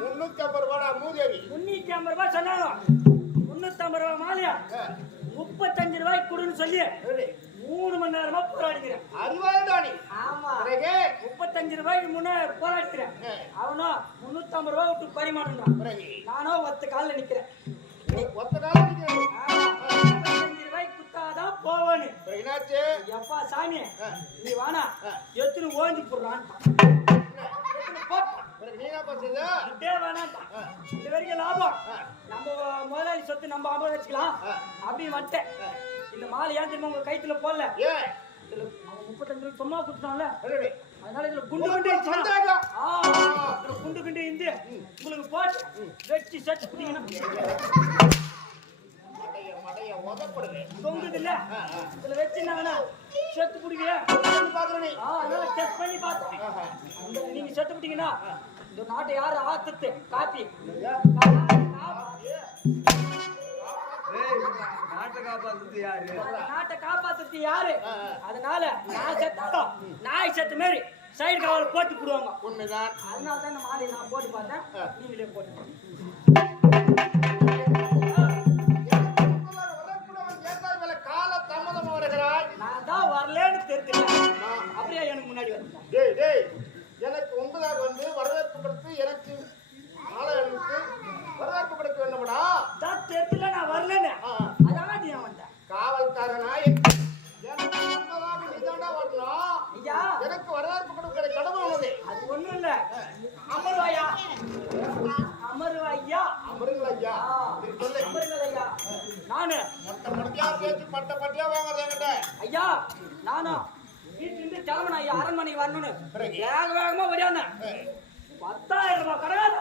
350 ரூபாடா மூதேவி. 350 ரூபாய் சொன்னாங்க. 350 ரூபாய் மாலையா 35 ரூபாய்க்கு கொடுன்னு சொல்லி 3 மணி நேரமா போராடிக்கிறேன். அறிவாளிடா நீ. ஆமா. 35 ரூபாய்க்கு முன்ன போராடிக்கிறேன். அவனோ 350 ரூபாய் விட்டு பரிமாறணும். நானும் ஒத்த காலில் நிக்கிறேன். ஒத்த காலில் நிக்கிறேன். 35 ரூபாய்க்கு குத்தாதான் போவானு. என்னாச்சு? எப்பா சாமி நீ வானா எத்தனை ஓஞ்சி போடுறான். இது வரைக்கும் லாபம் நம்ம முதலாளி சொத்து நம்ம அமர வச்சுக்கலாம் அப்படின்னு வந்துட்டேன். இந்த மாலை ஏன் தெரியுமா உங்க கைத்துல போடல? 35 சும்மா குடுத்தான்ல, அதனால இதுல குண்டு குண்டு இருந்து உங்களுக்கு போட்டு வச்சு சச்சு குடிக்கணும். தொங்குது இல்ல, இதுல வச்சுனாங்கன்னா செத்து குடிக்கிற அதனால டெஸ்ட் பண்ணி பார்த்தேன். நீங்க செத்து குடிங்கன்னா இந்த நாட்டை யாரு ஆத்துட்டு காப்பி நாட்டை காப்பாத்துறது யாரு? அதனால நான் செத்தாலும் நாய் செத்த மாதிரி சைடு காவல் போட்டு போடுவாங்க. உண்மைதான். அதனால தான் இந்த மாதிரி நான் போட்டு பார்த்தேன். நீங்களே போட்டு நான் தான் வரலன்னு தெரிஞ்சுக்கிறேன். அப்படியே எனக்கு முன்னாடி வந்து எனக்கு 9 வந்து வரவேற்பு கொடுத்து எனக்கு வரவேற்பு கொடுக்க வேண்டும்டா. தான் தெரியல நான் வரலன்னு. அதான் நீ வந்தேன் காவல்காரனா எனக்கு வரவேற்பு கொடுக்கிற கடமை உள்ளது. அது ஒண்ணும் இல்ல. அமருவாயா அமருவாயா அமருங்களையா அமருங்களையா. நானு மொட்டை பேச்சு பட்ட பட்டியா வாங்குறேன் ஐயா. நானும் வீட்டிலிருந்து கிளம்பணும் ஐயா, அரண்மனைக்கு வரணும்னு வேக வேகமா ஓடியாந்தேன். 10,000 ரூபாய் கிடையாது.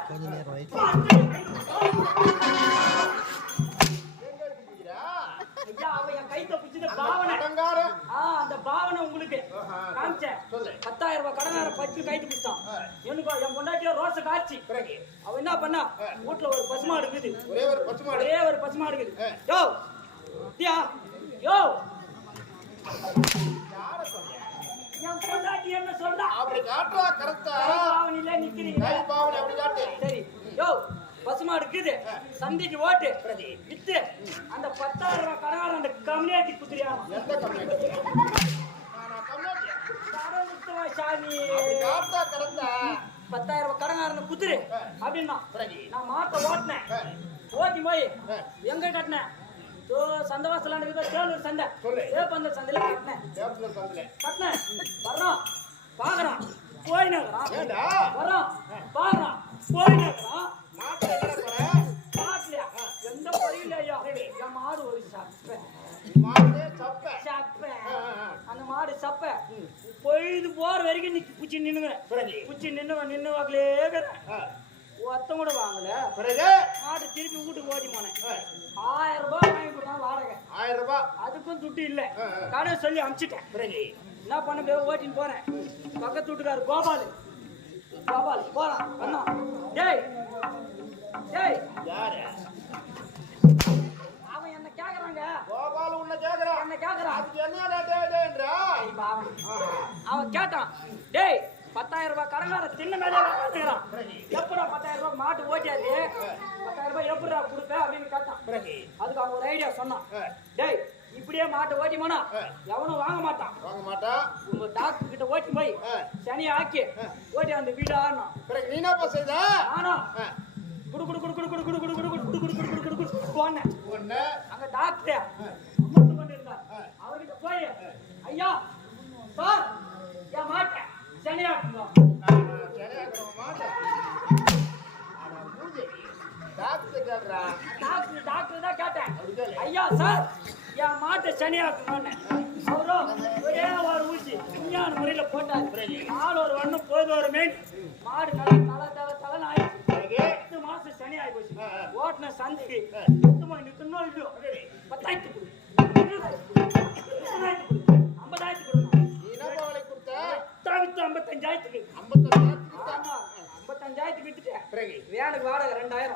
ஐயா அவன் என் கைத்த பிடிச்சது பாவனை. அந்த பாவனை உங்களுக்கு காமிச்சேன். 10,000 ரூபாய் கடனார பச்சு கைத்து பிடிச்சான். எனக்கு என் பொண்டாட்டியோ ரோச காய்ச்சி அவன் என்ன பண்ணா, வீட்டுல ஒரு பசுமாடு இருக்குது. ஒரே ஒரு பசுமாடு இருக்குது. யோ தியா யோ என் பொண்டாட்டி என்ன சொல்றா? அப்படி காட்டுறா கரெக்டா. பாவனையில நிக்கிறீங்க. பாவனை அப்படி காட்டு. சரி யோ பசுமாடு இருக்குது, சந்தைக்கு ஓட்டு வித்து அந்த 10,000 ரூபாய் கடனார அந்த கம்யூனிட்டி குத்துறியா? எந்த கம்யூனிட்டி? சாமி 10,000 ரூபாய் கடனார குத்துரு அப்படின்னா நான் மாட்டை ஓட்டினேன். ஓட்டி போய் எங்க கட்டினேன்? சந்தவாசல தேலூர் சந்தை வேப்பந்த சந்தையில கட்டினேன். வர்றோம் பாக்குறான் போயினா வர்றோம் பாக்குறான் போயினா மாட்டுலையா எந்த பொறியில ஐயா என் மாடு ஒரு சப்ப அந்த மாடு சப்ப பொழுது போற வரைக்கும் நீ குச்சி நின்னு வாக்கலே ஒருத்தம் கூட வாங்கல. மாடு திருப்பி வீட்டுக்கு ஓட்டி போனேன். 1000 ரூபாய் வாங்கி கொடுத்தான் வாடகை. 1000 ரூபாய் அதுக்கும் துட்டு இல்ல. கடை சொல்லி அனுப்பிச்சிட்டேன். என்ன பண்ண ஓட்டின்னு போனேன். பக்கத்து வீட்டுக்காரு கோபால் போறான் அண்ணா. டேய் அவன் என்ன கேக்குறாங்க. கோபால் உன்னை கேக்குறான். என்ன கேக்குறான்? அதுக்கு என்ன அவன் கேட்டான். டேய் 10,000 ரூபாய் கடங்கார தின்ன மேலே உட்காந்துக்கிறான். எப்படா 10,000 ரூபாய் மாட்டு ஓட்டியாரு 10,000 ரூபாய் எப்படா கொடுப்பேன் அப்படின்னு கேட்டான். அதுக்கு அவன் ஒரு ஐடியா சொன்னான். டேய் இப்படியே மாட்டை ஓட்டி போனா எவனும் வாங்க மாட்டான். உங்க டாக்டர் கிட்ட ஓட்டி போய் சனியை ஆக்கி ஓட்டி அந்த வீடு ஆடணும். ஆனா குடு குடு குடு குடு குடு குடு குடு குடு குடு குடு குடு குடு குடு போனேன். அங்க டாக்டர் கொண்டிருந்தார். அவர்கிட்ட போய் ஐயா சார் என் மாட்டை சனியாக்குங்க. டாக்டர் தான் கேட்டேன். ஐயா சார் என் மாட்டை சனியாக்குங்க. அவரும் ஒரே ஒரு ஊசி விஞ்ஞான முறையில போட்டாரு. நாலு ஒரு ஒண்ணும் போது ஒரு மெயின் மாடு நல்லா தலை ஆயிடுச்சு. 8 மாசம் சனி ஆகி போச்சு. ஓட்டின சந்தைக்கு 10,000 கொடு 10,000 கொடு 50,000 கொடுங்க. 55,000 வித்துட்டேன். வேனுக்கு வாடகை 2,000